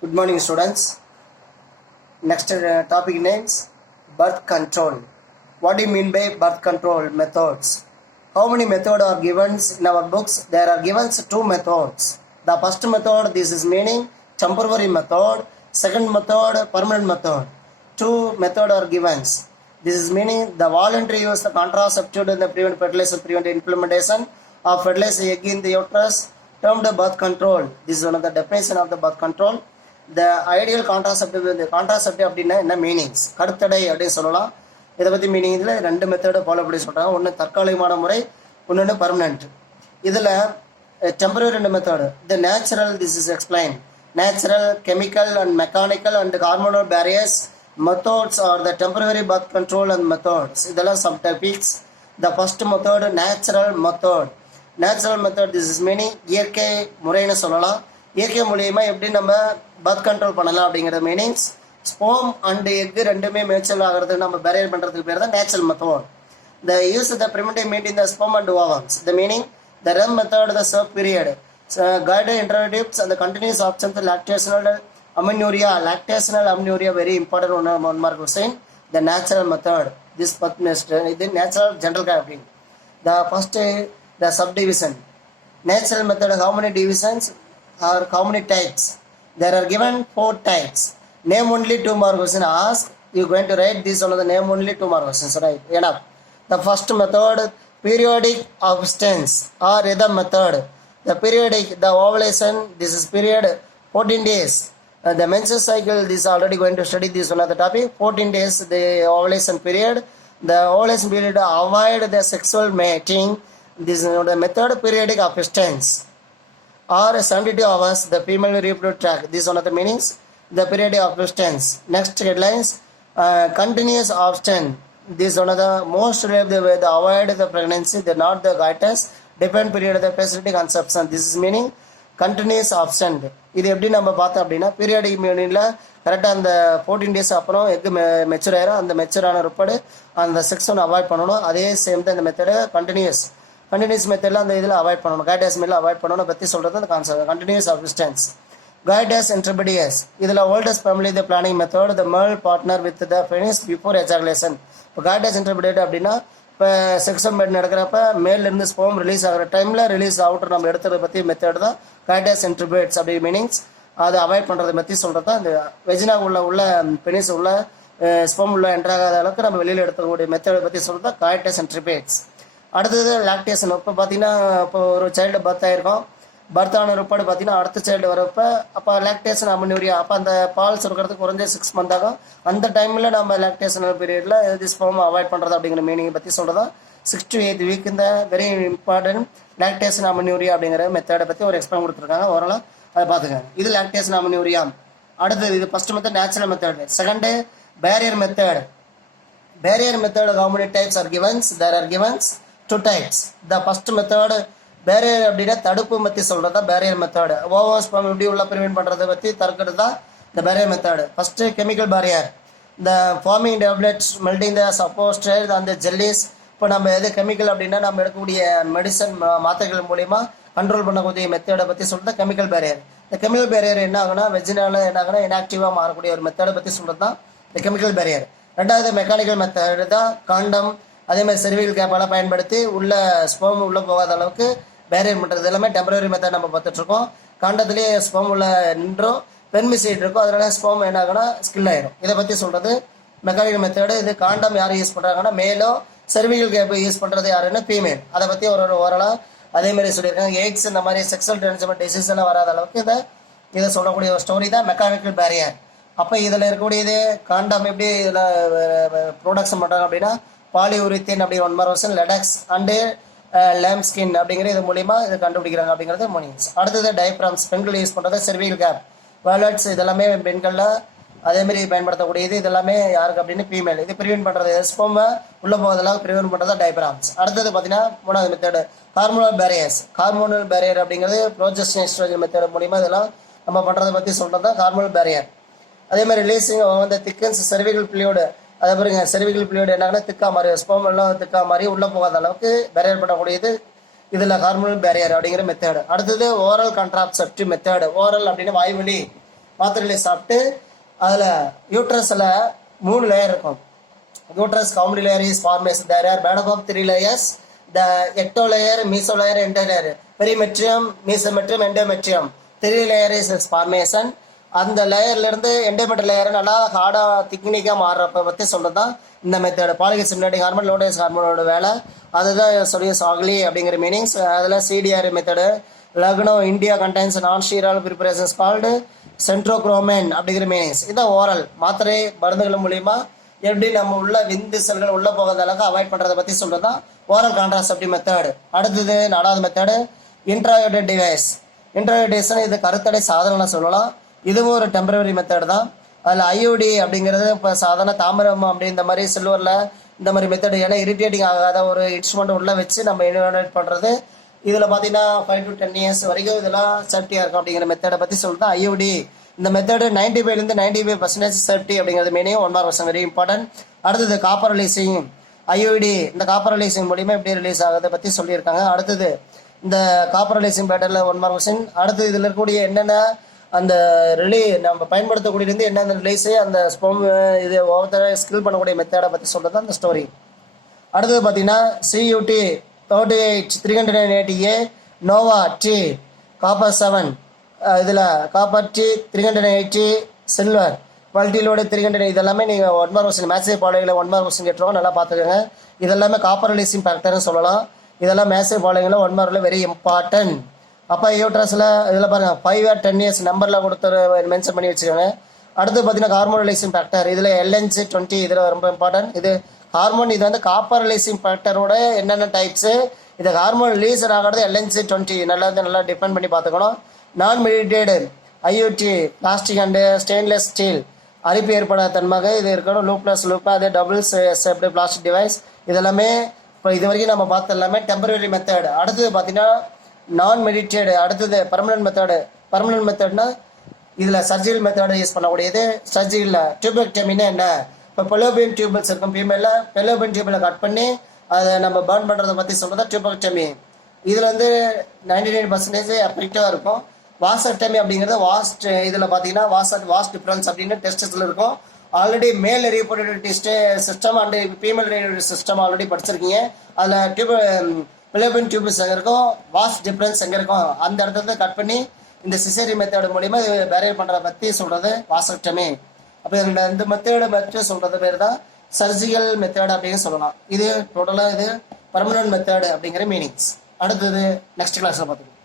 Good morning, students. Next topic names birth control. What do you mean by birth control methods? How many methods are given in our books? There are given two methods. The first method, this is meaning temporary method. Second method, permanent method. Two methods are given. This is meaning the voluntary use of contraceptive in the prevent fertilization, prevent implementation of fertilized egg in the uterus, termed birth control. This is one of the definition of the birth control. The ideal contraceptive அப்படின்னா என்ன meanings கருத்தடை அப்படின்னு சொல்லலாம். இதை பற்றி meaning இதில் ரெண்டு மெத்தடை ஃபாலோ பண்ணி சொல்கிறாங்க. ஒன்று தற்காலிகமான முறை, இன்னொன்று பர்மனெண்ட். இதில் டெம்பரரி ரெண்டு method. The natural, this is explain. Natural, chemical and mechanical and hormonal barriers methods are the temporary birth control and methods. இதெல்லாம் sub topics. The first method natural method. Natural method this is meaning இயற்கை முறைன்னு சொல்லலாம். இயற்கை மூலியமாக எப்படி நம்ம birth control பண்ணலாம் அப்படிங்கிற மீனிங்ஸ். ஸ்போம் அண்ட் எக்கு ரெண்டுமே மேய்ச்சல் ஆகிறது நம்ம பேரியர் பண்ணுறதுக்கு பேர் தான் natural method. The use the primitive meet in the ஸ்போம் and ஓவம்ஸ். The meaning the RAM method the serve period guided introduced and the continuous option the lactational amenorrhea. Lactational amenorrhea very important one mark question. The natural method, this the natural general category. The first the subdivision. Natural method, how many divisions or how many types? There are given 4 types. Name only 2 more questions ask. You going to write this one of the name only 2 more questions, right? Enough. The first method, periodic abstinence or rhythm method. The periodic, the ovulation, this is period 14 days. The menstrual cycle, this is already going to study this one of the topic. 14 days the ovulation period. The ovulation period avoid the sexual mating. This is the method periodic abstinence. Or 72 hours the female reproductive tract. This is one of the meanings. The periodic abstinence. Next headlines, continuous abstinence. This is one of the most reliable way to avoid the pregnancy. The not the coitus. Depend period of the facility conception. This is meaning continuous abstinence. இது எப்படி நம்ம பார்த்தோம் அப்படின்னா periodic மீனிங்ல கரெக்டாக அந்த 14 days அப்புறம் egg mature ஆயிரும். அந்த மெச்சூர் ஆன ரிப்போர்டு அந்த செக்ஸ் ஒன்று அவாய்ட் பண்ணணும். அதே சேம் தான் இந்த மெத்தடு கண்டினியூஸ் மெத்தடில் அந்த இதில் அவாய்ட் பண்ணணும். கைடஸ் மீனில் அவாய்ட் பண்ணணும் பற்றி சொல்கிறது அந்த கான்செப்ட் கண்டினியூஸ் அப்டிஸ்டன்ஸ். கைடஸ் இன்டர்பீடியஸ் இதில் oldest family the planning method the மேல் partner with the finish before ejaculation. இப்போ கைடஸ் இன்டர்பீடியட் அப்படின்னா இப்போ செக்ஷன் பெட் நடக்கிறப்ப மேலேருந்து ஸ்போம் ரிலீஸ் ஆகிற டைமில் ரிலீஸ் அவுட்டர் நம்ம எடுத்துறத பற்றி மெத்தட் தான் கைடஸ் இன்டர்பீடியட்ஸ் அப்படி மீனிங்ஸ். அதை அவாய்ட் பண்ணுறதை பற்றி சொல்கிறது தான் இந்த வெஜினா உள்ள பெனிஸ் உள்ள ஸ்போம் உள்ள என்ட்ராகாத அளவுக்கு நம்ம வெளியில் எடுத்துக்கூடிய மெத்தடை பற்றி சொல்கிறது தான் கைடஸ் இன்டர்பீடியட்ஸ். அடுத்தது லாக்டேஷன். இப்போ பார்த்தீங்கன்னா இப்போ ஒரு சைல்டு பர்த் ஆகிருக்கும். பர்த் ஆன ரிப்போர்ட் பார்த்தீங்கன்னா அடுத்த சைல்டு வரப்போ அப்போ லாக்டேஷன் அமெனோரியா அப்போ அந்த பால் சுரக்கிறதுக்கு குறைஞ்ச 6 months ஆகும். அந்த டைமில் நம்ம லாக்டேஷனல் பீரியடில் இது ஸ்போம் அவாய்ட் பண்ணுறது அப்படிங்கிற மீனிங்கை பற்றி சொல்கிறதா 6 to 8 week இந்த வெரி இம்பார்ட்டன்ட் லாக்டேஷன் அமெனோரியா அப்படிங்கிற மெத்தடை பற்றி ஒரு எக்ஸ்பிளைன் கொடுத்துருக்காங்க. ஓரளவு அதை பார்த்துக்கங்க. இது லாக்டேஷன் அமெனோரியா. அடுத்தது இது first method natural method. Second barrier method. Barrier method, how many types are given? There are given 2 types. The first method, barrier அப்படின்னா தடுப்பு பற்றி சொல்கிறது தான் பேரியர் மெத்தட். ஓவர்ஸ் எப்படி உள்ள ப்ரிவென்ட் பண்ணுறதை பற்றி தடுக்கிறது தான் இந்த barrier method. First chemical barrier. இந்த ஃபார்மிங் டேப்லெட்ஸ் மெல்டிங் த சப்போஸ்டர் அந்த ஜெல்லிஸ். இப்போ நம்ம எது கெமிக்கல் அப்படின்னா நம்ம எடுக்கக்கூடிய மெடிசன் மாத்திரைகள் மூலிமா கண்ட்ரோல் பண்ணக்கூடிய மெத்தடை பற்றி சொல்கிறது கெமிக்கல் பேரியர். இந்த கெமிக்கல் பேரியர் என்ன ஆகுனா வெஜினால என்ன ஆகுனா இன்ஆக்டிவாக மாறக்கூடிய ஒரு மெத்தடை பற்றி சொல்கிறது தான் இந்த கெமிக்கல் பேரியர். ரெண்டாவது மெக்கானிக்கல் மெத்தட் தான் காண்டம். அதே மாதிரி செர்விகல் கேப்பால் பயன்படுத்தி உள்ள ஸ்போம் உள்ளே போகாத அளவுக்கு பேரியர் பண்ணுறது எல்லாமே டெம்பரரி மெத்தட் நம்ம பார்த்துட்ருக்கோம். காண்டத்துலேயே ஸ்போம் உள்ள நின்றோம் பெர்மிசைட் இருக்கும். அதனால ஸ்போம் என்ன ஆகுனா ஸ்கில் ஆயிரும். இதை பற்றி சொல்கிறது மெக்கானிக்கல் மெத்தடு. இது காண்டம் யார் யூஸ் பண்ணுறாங்கன்னா மேலோ, செர்விகல் கேப் யூஸ் பண்ணுறது யாருன்னா ஃபீமேல். அதை பற்றி ஓரளவு அதே மாதிரி சொல்லியிருக்காங்க. எய்ட்ஸ் இந்த மாதிரி செக்ஷுவல் டிரான்ஸ்மிட் டிசீஸ் எல்லாம் வராத அளவுக்கு இதை சொல்லக்கூடிய ஒரு ஸ்டோரி தான் மெக்கானிக்கல் பேரியர். அப்போ இதில் இருக்கக்கூடியது காண்டம் எப்படி இதில் ப்ரொடக்ஷன் பண்ணுறாங்க அப்படின்னா பாலியூரித்தீன் அப்படி 1 more லெடக்ஸ் அண்டு லேம் ஸ்கின் அப்படிங்கிற இது மூலிமா இது கண்டுபிடிக்கிறாங்க அப்படிங்கிறது மீனிங்ஸ். அடுத்தது டைப்ராம்ஸ் பெண்கள் யூஸ் பண்ணுறது செர்விகல் கேப் வாலட்ஸ் இதெல்லாமே பெண்களில் அதேமாரி பயன்படுத்தக்கூடியது. இதெல்லாமே யாருக்கு அப்படின்னு ஃபீமேல். இது ப்ரிவென்ட் பண்ணுறது ஸ்போமை உள்ளே போவதெல்லாம் ப்ரிவென்ட் பண்ணுறது டைப்ராம்ஸ். அடுத்தது பார்த்தீங்கன்னா 3வது method hormonal barriers. Hormonal barrier அப்படிங்கிறது ப்ரோஜெஸ்டின் எஸ்ட்ரோஜன் மெத்தட் மூலிமா இதெல்லாம் நம்ம பண்ணுறதை பற்றி சொல்கிறது தான் ஹார்மோனல் பேரியர். அதே மாதிரி ரிலீஸிங் வந்து திக்கன்ஸ் செர்விகல் பிளியோடு. அதே பாருங்க செர்விகல் பிளியோடு என்ன திக்கா மாதிரி ஸ்போம் எல்லாம் திக்கா மாதிரி உள்ளே போகாத அளவுக்கு பேரியர் பண்ணக்கூடியது இதில் ஹார்மோனல் பேரியர் அப்படிங்கிற மெத்தடு. அடுத்தது ஓரல் கான்ட்ராசெப்டிவ் மெத்தடு. ஓரல் அப்படின்னு வாய்வழி மாத்திரையில சாப்பிட்டு அதில் யூட்ரஸில் 3 லேயர் இருக்கும். Uterus how many layer is formation? There are made up of 3 layers. The ecto layer, meso layer, endo layer. Perimetrium, mesometrium, endometrium. 3 layer is formation. அந்த லேயர்லேருந்து endometrial layer நல்லா ஹார்டாக திக்னிக்காக மாறுறப்ப பற்றி சொல்கிறது தான் இந்த மெத்தட். பாலிகல் ஸ்டிமுலேட்டிங் ஹார்மோன், லோடேஸ் ஹார்மோனோட வேலை அதுதான் சொலியஸ் ஆக்லி அப்படிங்கிற மீனிங்ஸ். அதில் CTR method. Lucknow India contains நான் ஸ்டீரால் ப்ரிப்பரேஷன்ஸ் கால்டு சென்ட்ரோக்ரோமேன் அப்படிங்கிற மீனிங்ஸ். இதான் ஓரல் மாத்திரை மருந்துகள் மூலிமா எப்படி நம்ம உள்ள விந்து செல்கள் உள்ளே போகாத அளவுக்கு அவாய்ட் பண்ணுறதை பற்றி சொல்கிறது தான் ஓரல் கான்ட்ராசெப்டிவ் மெத்தட். அடுத்தது 4வது மெத்தடு இன்ட்ராயோடேட் டிவைஸ். இன்ட்ராயோடேஷன் இது கருத்தடை சாதனை சொல்லலாம். இதுவும் ஒரு டெம்பரரி மெத்தட் தான். அதில் ஐஓடி அப்படிங்கிறது இப்போ சாதாரண தாமிரம் அப்படி இந்த மாதிரி சில்வரில் இந்த மாதிரி மெத்தடு, ஏன்னா இரிட்டேட்டிங் ஆகாத ஒரு இன்ஸ்ட்ருமெண்ட் உள்ளே வச்சு நம்ம இன்வெர்ட் பண்ணுறது. இதில் பார்த்தீங்கன்னா 5 to 10 years வரைக்கும் இதெல்லாம் சேஃப்டியாக இருக்கும் அப்படிங்கிற மெத்தடை பற்றி சொல்லிட்டு ஐஓடி. இந்த மெத்தடு 95% 95% சேஃப்டி அப்படிங்கிறது மீனிங் 1 மார்க் வெரி இம்பார்ட்டன்ட். அடுத்தது காப்பர் ரிலீசிங் ஐஓடி. இந்த காப்பர் ரிலீசிங் மூலிமா எப்படி ரிலீஸ் ஆகுதை பற்றி சொல்லியிருக்காங்க. அடுத்தது இந்த காப்பர் ரிலீசிங் பேட்டரில் 1 மார்க் கொஸ்டின். அடுத்து இதில் இருக்கக்கூடிய என்னென்ன அந்த நம்ம பயன்படுத்தக்கூடியது என்னென்ன ரிலீஸு அந்த ஸ்போம் இது ஒவ்வொருத்தர ஸ்கில் பண்ணக்கூடிய மெத்தடை பற்றி சொல்கிறது அந்த ஸ்டோரி. அடுத்தது பார்த்தீங்கன்னா CUT 38 380A Noah D copper 7. இதில் காப்பர் டி 380 சில்வர் மல்டிலோடு 300. இதெல்லாமே நீங்கள் 1 mark question maths பாலையில் 1 mark question கேட்டுருவோம், நல்லா பார்த்துக்கோங்க. இதெல்லாமே காப்பர் ரிலீசிங் ஃபேக்டர்னு சொல்லலாம். இதெல்லாம் மேத்ஸ் பாலையில் 1 மார்க்கில் வெரி இம்பார்ட்டன்ட். அப்போ யூட்ரஸில் இதில் பாருங்கள் 5 or 10 years நம்பரில் கொடுத்து மென்ஷன் பண்ணி வச்சுக்கோங்க. அடுத்து பார்த்தீங்கன்னா ஹார்மோன் ரிலீசிங் ஃபேக்டர் இதில் LNC20 இதில் ரொம்ப இம்பார்ட்டன்ட். இது ஹார்மோன், இது வந்து காப்பர் ரிலீசிங் ஃபேக்டரோட என்னென்ன டைப்ஸு, இது ஹார்மோன் ரிலீஸ் ஆகிறது LNC20 நல்லா டிஃபைன் பண்ணி பார்த்துக்கணும். நான் மெடிடேடு IOT plastic and stainless steel அரிப்பு ஏற்படாத தன்மாக இது இருக்கணும். லூப்லஸ் லூப் அதே டபுள்ஸ் சேப்டு பிளாஸ்டிக் டிவைஸ் இதெல்லாமே இப்போ இது வரைக்கும் நம்ம பார்த்து எல்லாமே டெம்பரரி மெத்தட். அடுத்தது பார்த்தீங்கன்னா நான் மெடிடேடு. அடுத்தது பர்மனன்ட் மெத்தடு. பர்மனன்ட் மெத்தட்னா இதில் சர்ஜிக்கல் மெத்தடை யூஸ் பண்ணக்கூடியது. சர்ஜிக்கலில் டியூபெக்டமின்னா என்ன, இப்போ பெலோபியன் டியூபல்ஸ் இருக்கும் ஃபீமேலில், பெலோபியன் டியூபலை கட் பண்ணி அதை நம்ம பர்ன் பண்ணுறதை பற்றி சொல்கிறதா டியூபெக்டமி. இதில் வந்து 99% எஃபெக்டிவாக இருக்கும். வாசக்டமி அப்படிங்கிறது வாஸ்ட், இதில் பார்த்தீங்கன்னா வாஸ்ட் டிஃப்ரென்ஸ் அப்படின்னு டெஸ்ட்டில் இருக்கும். ஆல்ரெடி மேல் reproductive system and female reproductive system already படிச்சிருக்கீங்க. அதில் பிளேபின் டியூபஸ் எங்கே இருக்கும், வாஸ்ட் டிஃப்ரென்ஸ் எங்கே இருக்கும், அந்த இடத்துல கட் பண்ணி இந்த சிசேரி மெத்தட் மூலிமா இது பேரியர் பண்ணுறத பற்றி சொல்கிறது வாசக்டமி. அப்போ இந்த மெத்தடு சொல்கிறது பேர் தான் சர்ஜிக்கல் மெத்தட் அப்படின்னு சொல்லலாம். இது டோட்டலாக இது பர்மனன்ட் மெத்தட் அப்படிங்கிற மீனிங்ஸ். அடுத்தது நெக்ஸ்ட் கிளாஸில் பார்த்துக்கலாம்.